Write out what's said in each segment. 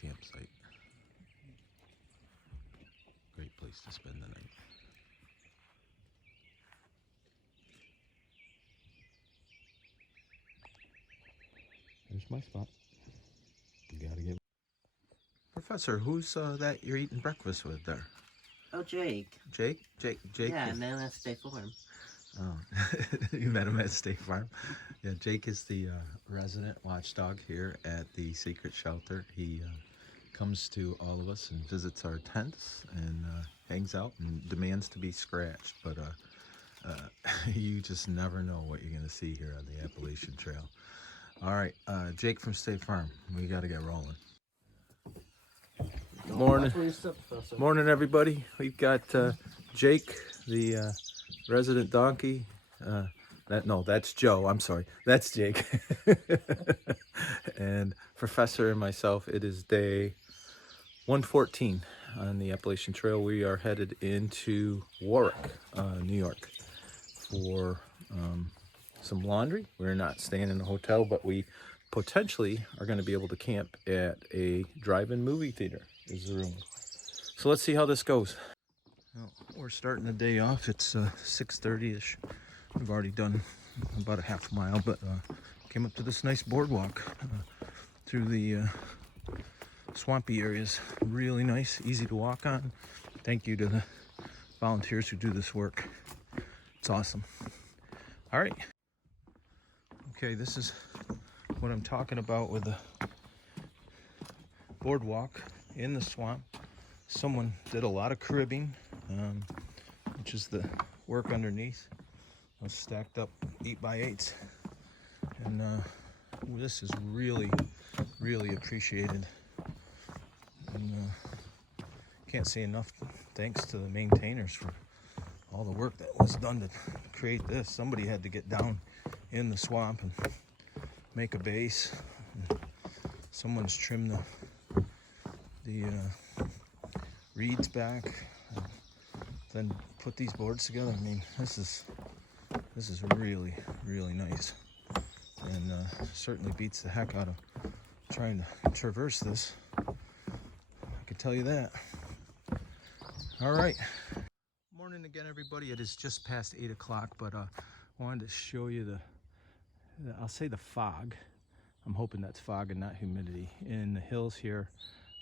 campsite. Great place to spend the night. There's my spot. You gotta get... Professor, who's that you're eating breakfast with there? Oh, Jake. Jake? Jake? Yeah, I met him at State Farm. Oh, you met him at State Farm? Yeah, Jake is the resident watchdog here at the Secret Shelter. He comes to all of us and visits our tents and hangs out and demands to be scratched. But you just never know what you're going to see here on the Appalachian Trail. All right, Jake from State Farm, we got to get rolling. Morning, everybody. We've got Jake, the resident donkey. That's Joe. I'm sorry. That's Jake. And Professor and myself, it is day 114 on the Appalachian Trail. We are headed into Warwick, New York for some laundry. We're not staying in a hotel, but we potentially are going to be able to camp at a drive-in movie theater is the room. So let's see how this goes. Well, we're starting the day off. It's 6:30ish. We've already done about a half a mile, but came up to this nice boardwalk through the swampy areas. Really nice, easy to walk on. Thank you to the volunteers who do this work. It's awesome. All right. Okay, this is what I'm talking about with the boardwalk in the swamp. Someone did a lot of cribbing, which is the work underneath. Those stacked up 8x8s, and this is really, really appreciated. And can't say enough thanks to the maintainers for all the work that was done to create this. Somebody had to get down in the swamp and make a base. Someone's trimmed the reeds back, then put these boards together. I mean, this is really, really nice, and certainly beats the heck out of trying to traverse this. I can tell you that. All right. Morning again, everybody. It is just past 8 o'clock, but I wanted to show you I'll say the fog. I'm hoping that's fog and not humidity in the hills here.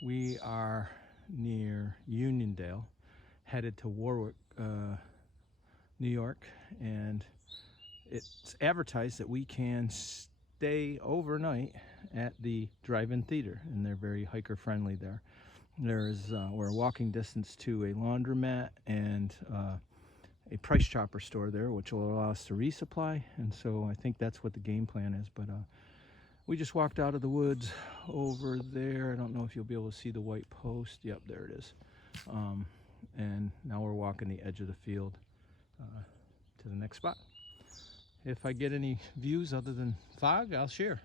We are near Uniondale, headed to Warwick, New York, and it's advertised that we can stay overnight at the drive-in theater, and they're very hiker friendly there. We're a walking distance to a laundromat and a price chopper store there, which will allow us to resupply, and so I think that's what the game plan is. But we just walked out of the woods over there. I don't know if you'll be able to see the white post. Yep, there it is. And now we're walking the edge of the field to the next spot. If I get any views other than fog, I'll share.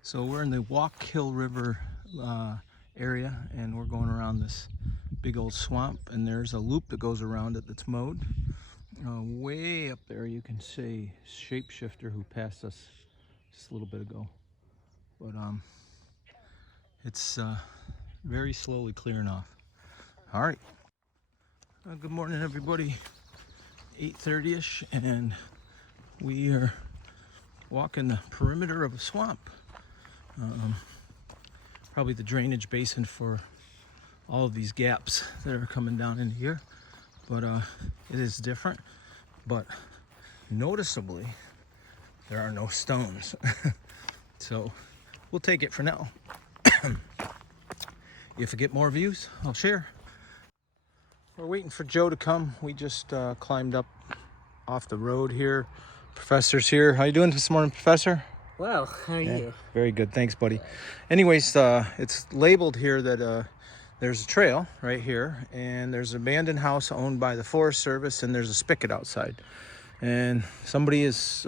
So we're in the Walk Hill River area, and we're going around this big old swamp, and there's a loop that goes around it that's mowed. Way up there you can see Shapeshifter, who passed us just a little bit ago, but it's very slowly clearing off. All right. Good morning, everybody. 8:30ish, and we are walking the perimeter of a swamp. Probably the drainage basin for all of these gaps that are coming down in here, but it is different. But noticeably, there are no stones, so we'll take it for now. If I get more views, I'll share. We're waiting for Joe to come. We just climbed up off the road here. Professor's here. How you doing this morning, Professor? Well, how are you? Very good, thanks, buddy. Anyways, it's labeled here that there's a trail right here, and there's an abandoned house owned by the Forest Service, and there's a spigot outside. And somebody has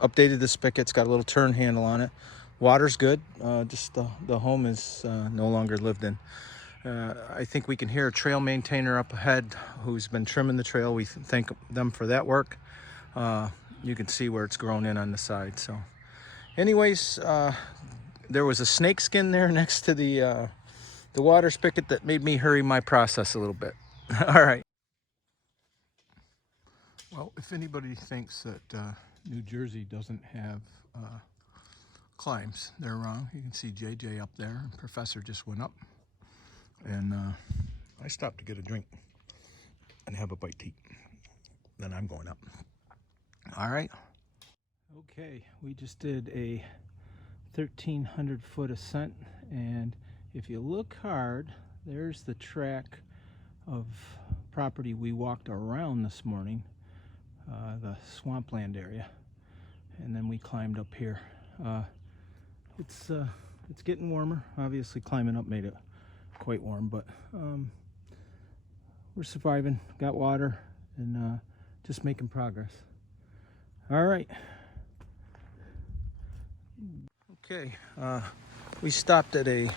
updated the spigot. It's got a little turn handle on it. Water's good, just the home is no longer lived in. I think we can hear a trail maintainer up ahead who's been trimming the trail. We thank them for that work. You can see where it's grown in on the side. So anyways, there was a snake skin there next to the water spigot that made me hurry my process a little bit. All right. Well, if anybody thinks that New Jersey doesn't have climbs, they're wrong. You can see JJ up there. Professor just went up. And I stopped to get a drink and have a bite to eat. Then I'm going up. All right. Okay, we just did a 1,300 foot ascent, and if you look hard, there's the track of property we walked around this morning, the swampland area, and then we climbed up here. It's getting warmer. Obviously, climbing up made it quite warm, but we're surviving. Got water and just making progress. All right. Okay, we stopped at a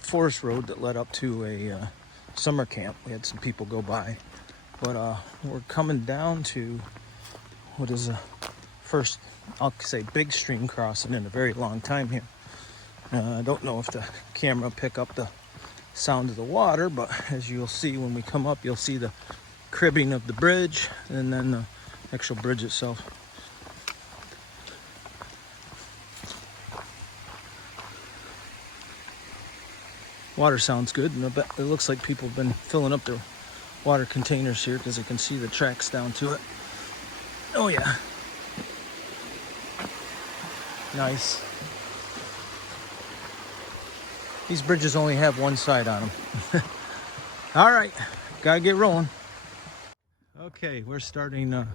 forest road that led up to a summer camp. We had some people go by, but we're coming down to what is a first, I'll say, big stream crossing in a very long time here. I don't know if the camera will pick up the sound of the water, but as you'll see when we come up, you'll see the cribbing of the bridge and then the actual bridge itself. Water sounds good, and it looks like people have been filling up their water containers here because you can see the tracks down to it. Oh yeah. Nice. These bridges only have one side on them. All right, gotta get rolling. Okay, we're starting a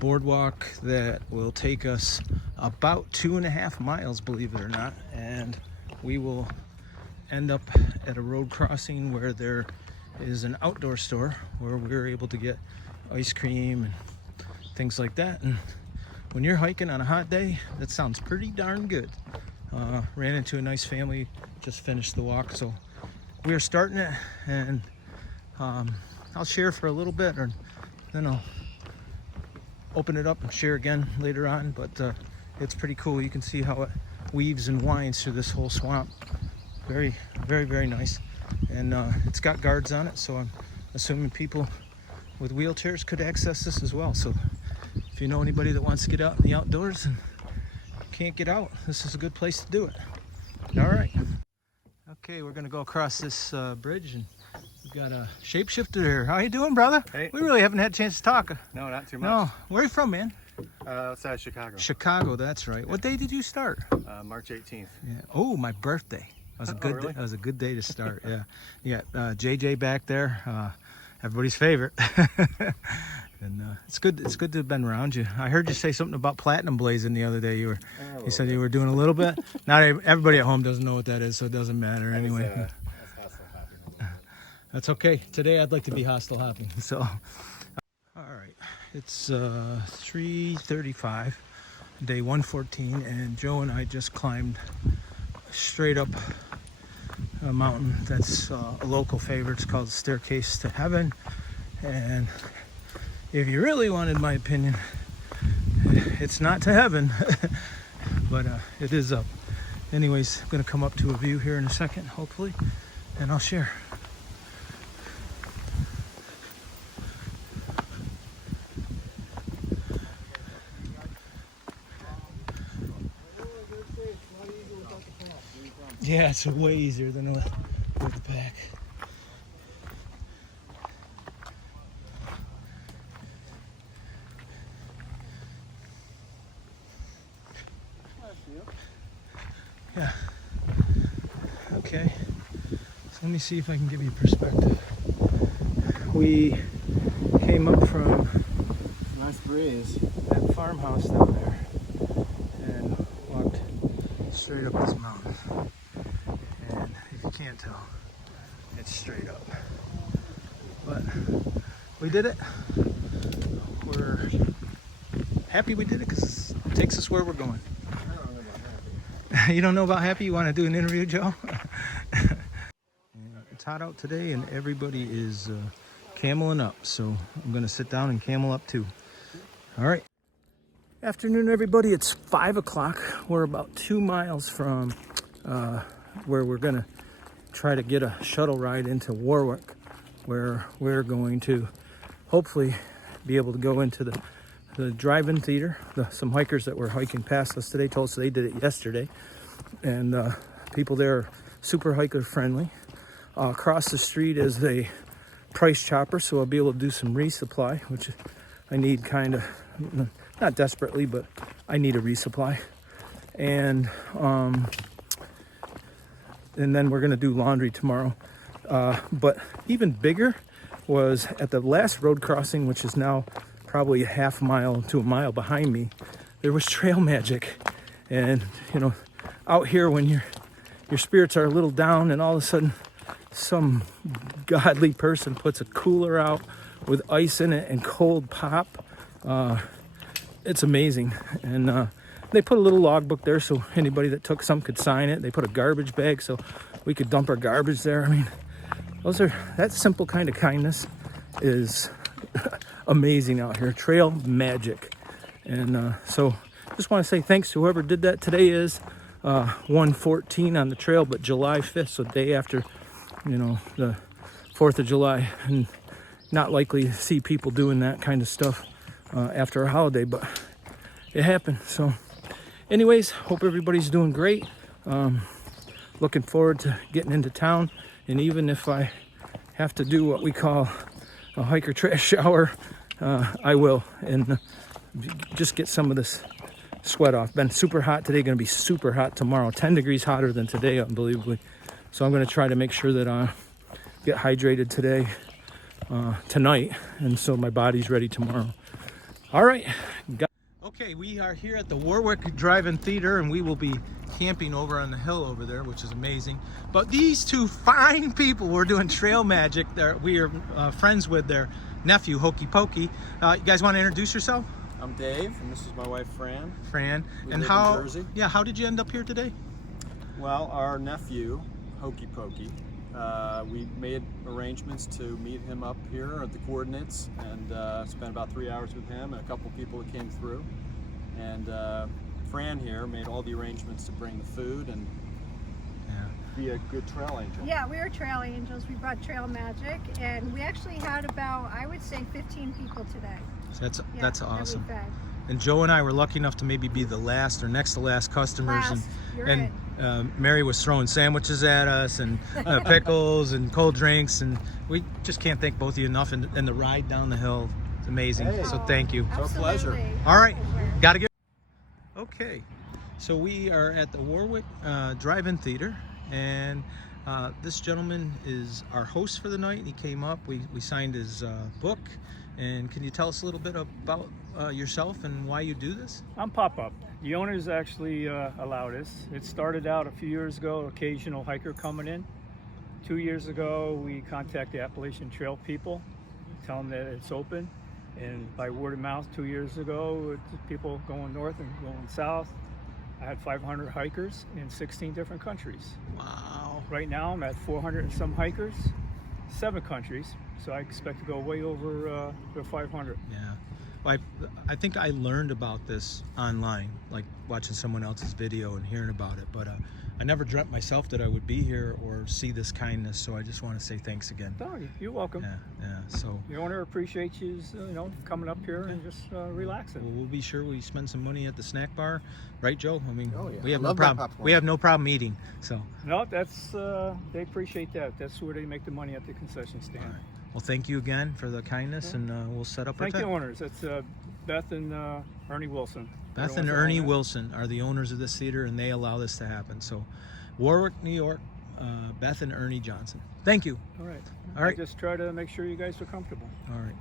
boardwalk that will take us about 2.5 miles, believe it or not, and we will end up at a road crossing where there is an outdoor store where we're able to get ice cream and things like that. And when you're hiking on a hot day, that sounds pretty darn good. Ran into a nice family, just finished the walk, so we're starting it, and I'll share for a little bit, or then I'll open it up and share again later on. But it's pretty cool. You can see how it weaves and winds through this whole swamp. Very, very, very nice. And it's got guards on it, so I'm assuming people with wheelchairs could access this as well. So if you know anybody that wants to get out in the outdoors and can't get out, this is a good place to do it. All right. Okay, we're gonna go across this bridge, and we've got a shapeshifter here. How you doing, brother? Hey. We really haven't had a chance to talk. No, not too much. No. Where are you from, man? Outside of Chicago. Chicago, that's right. What day did you start? March 18th. Yeah. Oh, my birthday. That was a good. Really? That was a good day to start. Yeah. You got JJ back there, everybody's favorite. And it's good. It's good to have been around you. I heard you say something about platinum blazing the other day. You said you were doing a little bit. Not everybody at home doesn't know what that is, so it doesn't matter anyway. That's okay. Today I'd like to be hostile hopping. So, all right. It's 3:35, day 114, and Joe and I just climbed straight up a mountain that's a local favorite. It's called the Staircase to Heaven, and if you really wanted my opinion, it's not to heaven, but it is up. Anyways, I'm gonna come up to a view here in a second, hopefully, and I'll share. Yeah, it's way easier than with the pack. Yeah. Okay. So let me see if I can give you perspective. We came up from Nice breeze. that farmhouse down there and walked straight up this mountain. And if you can't tell, it's straight up. But we did it. We're happy we did it because it takes us where we're going. You don't know about happy? You want to do an interview, Joe? It's hot out today and everybody is cameling up, so I'm going to sit down and camel up too. All right. Afternoon, everybody. It's 5 o'clock. We're about 2 miles from where we're gonna try to get a shuttle ride into Warwick, where we're going to hopefully be able to go into the drive-in theater. Some hikers that were hiking past us today told us they did it yesterday, and people there are super hiker friendly. Across the street is a price chopper, so I'll be able to do some resupply, which I need kind of, not desperately, but I need a resupply. And then we're gonna do laundry tomorrow. But even bigger was at the last road crossing, which is now probably a half mile to a mile behind me, there was trail magic. And you know, out here when your spirits are a little down and all of a sudden some godly person puts a cooler out with ice in it and cold pop, it's amazing. And they put a little logbook there so anybody that took some could sign it. They put a garbage bag so we could dump our garbage there. I mean, that simple kind of kindness is amazing out here. Trail magic. And so just want to say thanks to whoever did that. Today is 1/14 on the trail, but July 5th, so day after, you know, the 4th of July, and not likely to see people doing that kind of stuff after a holiday, but it happened. So anyways, hope everybody's doing great. Looking forward to getting into town, and even if I have to do what we call a hiker trash shower, I will, and just get some of this sweat off. Been super hot today, gonna be super hot tomorrow, 10 degrees hotter than today, unbelievably. So I'm gonna try to make sure that I get hydrated today, tonight, and so my body's ready tomorrow. All right. Okay, we are here at the Warwick Drive-In Theater, and we will be camping over on the hill over there, which is amazing. But these two fine people were doing trail magic. We are friends with their nephew, Hokey Pokey. You guys want to introduce yourself? I'm Dave, and this is my wife, Fran. Fran. We and live how? in Jersey. Yeah, how did you end up here today? Well, our nephew, Hokey Pokey, we made arrangements to meet him up here at the coordinates, and spent about 3 hours with him and a couple people that came through. And Fran here made all the arrangements to bring the food and be a good trail angel. Yeah, we were trail angels. We brought trail magic, and we actually had about, I would say, 15 people today. That's that we awesome. fed. And Joe and I were lucky enough to maybe be the last or next to last customers. You're and it. Mary was throwing sandwiches at us and pickles and cold drinks, and we just can't thank both of you enough. And the ride down the hill is amazing. Hey. So thank you. So pleasure. Absolutely. All right, Pleasure. gotta get. Okay, so we are at the Warwick Drive-In Theater, and this gentleman is our host for the night. He came up, we signed his book. And can you tell us a little bit about yourself and why you do this? I'm Pop-Up. The owners actually allowed us. It started out a few years ago, occasional hiker coming in. 2 years ago, we contacted the Appalachian Trail people, tell them that it's open. And by word of mouth, 2 years ago, people going north and going south. I had 500 hikers in 16 different countries. Wow. Right now, I'm at 400 and some hikers, 7 countries. So I expect to go way over the 500. Yeah. Well, I think I learned about this online, like watching someone else's video and hearing about it. But I never dreamt myself that I would be here or see this kindness. So I just want to say thanks again. Oh, you're welcome. Yeah. So The owner appreciates you, coming up here and just relaxing. we'll be sure we spend some money at the snack bar, right, Joe? I mean, Oh, yeah. we have I no love that problem. popcorn. We have no problem eating. So. No, that's they appreciate that. That's where they make the money at the concession stand. All right. Well, thank you again for the kindness, and we'll set up our Thank you, tent. owners. That's Beth and Ernie Wilson. They're Beth the and ones that Ernie own it. Wilson are the owners of this theater, and they allow this to happen. So, Warwick, New York, Beth and Ernie Johnson. Thank you. All right. All right. I just try to make sure you guys are comfortable. All right.